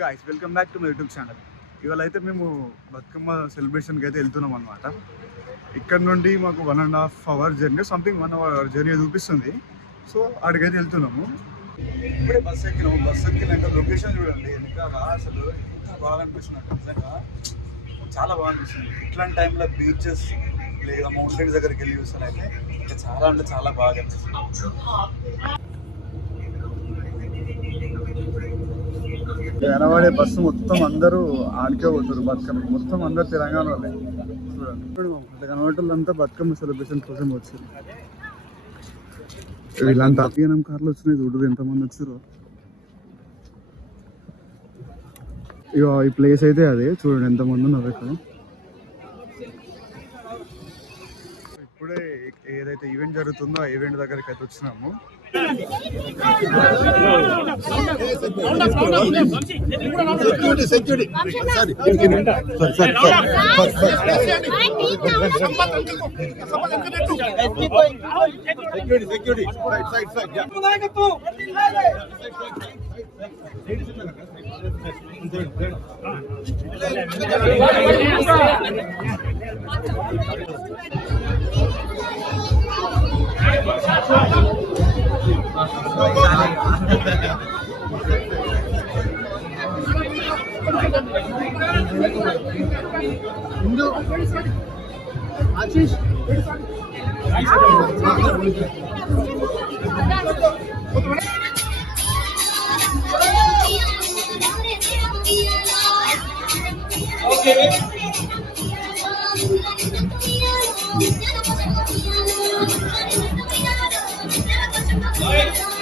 Guys, welcome back to my YouTube channel. ఇవాళ అయితే మేము బతుకమ్మ సెలబ్రేషన్కి అయితే వెళ్తున్నాం అనమాట. ఇక్కడ నుండి మాకు 1.5 hour journey, something 1 hour journey చూపిస్తుంది. సో అక్కడికైతే వెళ్తున్నాము. ఇప్పుడే బస్సు ఎక్కినాము. బస్సు ఎక్కినాక లొకేషన్ చూడండి, వెనకాల అసలు ఎంత బాగా అనిపిస్తుంది. నిజంగా చాలా బాగా అనిపిస్తుంది. ఇట్లాంటి టైంలో బీచెస్ లేదా మౌంటైన్స్ దగ్గరికి వెళ్ళి చూస్తాను అయితే ఇంకా చాలా అంటే చాలా బాగా అనిపిస్తుంది. కనబడే బస్సు మొత్తం అందరూ ఆడికే పోతారు. బతుకమ్మ మొత్తం అందరు తెలంగాణ వాళ్ళే. చూడండి, కనబడేటంతా బతుకమ్మ సెలబ్రేషన్ కోసం వచ్చారు. వీళ్ళంతా అభియానం కార్లు వచ్చినాయి. చూడరు ఎంతమంది వచ్చారో. ఇక ఈ ప్లేస్ అయితే అదే. చూడండి ఎంతమంది ఉన్నారు ఇక్కడ. ఇప్పుడే ఏదైతే ఈవెంట్ జరుగుతుందో ఆ ఈవెంట్ దగ్గరికి అయితే వచ్చినాము.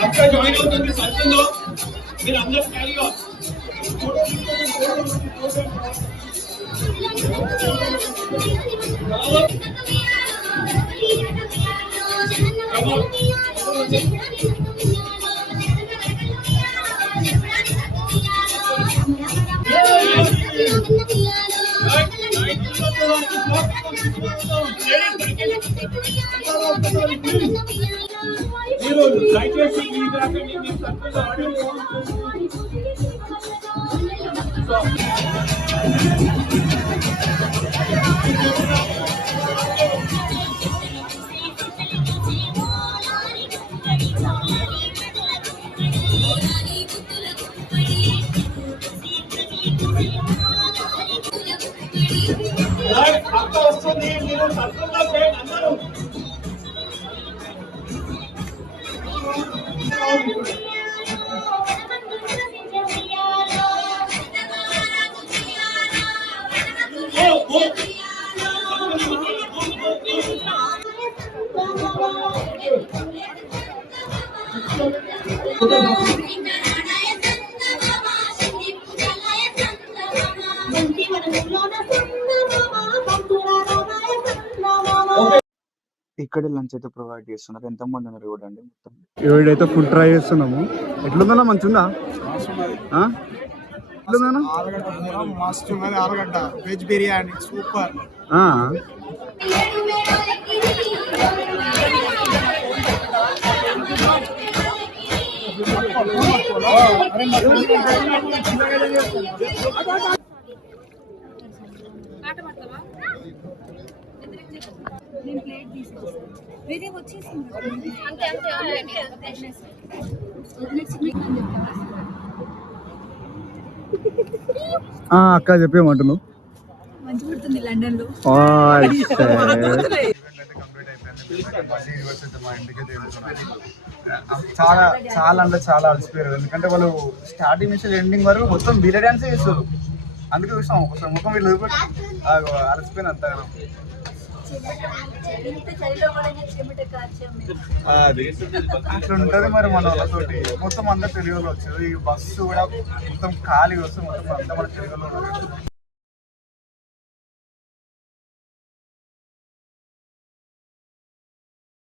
आपका ज्वाइन అవుతుంది సత్యంలో మీరు అందరూ క్యారీగా దయచేసి వస్తుంది. మీరు సత్యంగా చేయండి అందరూ. ఇక్కడ లంచ్ అయితే ప్రొవైడ్ చేస్తున్నారు. ఎంతమంది ఉన్నారు చూడండి. మొత్తం ఇవాడైతే ఫుడ్ ట్రై చేస్తున్నాము. ఎట్లుందా? మంచిగా ఆలుగడ్డ వెజ్ బిర్యానీ సూపర్. అక్క చెప్పేమంటున్నావు? చాలా చాలా అంటే చాలా అలసిపోయారు. ఎందుకంటే వాళ్ళు స్టార్టింగ్ నుంచి ఎండింగ్ వరకు మొత్తం బీరే డాన్సే చేస్తారు. అందుకే చూసాం ఒకసారి ముఖం వీళ్ళు అలసిపోయిన అంతగానో. అట్లా ఉంటుంది మరి మన వాళ్ళతోటి. మొత్తం అందరు తెలుగులో వచ్చారు. ఈ బస్సు కూడా మొత్తం ఖాళీ వస్తుంది. మొత్తం అంతా మన తెలుగులో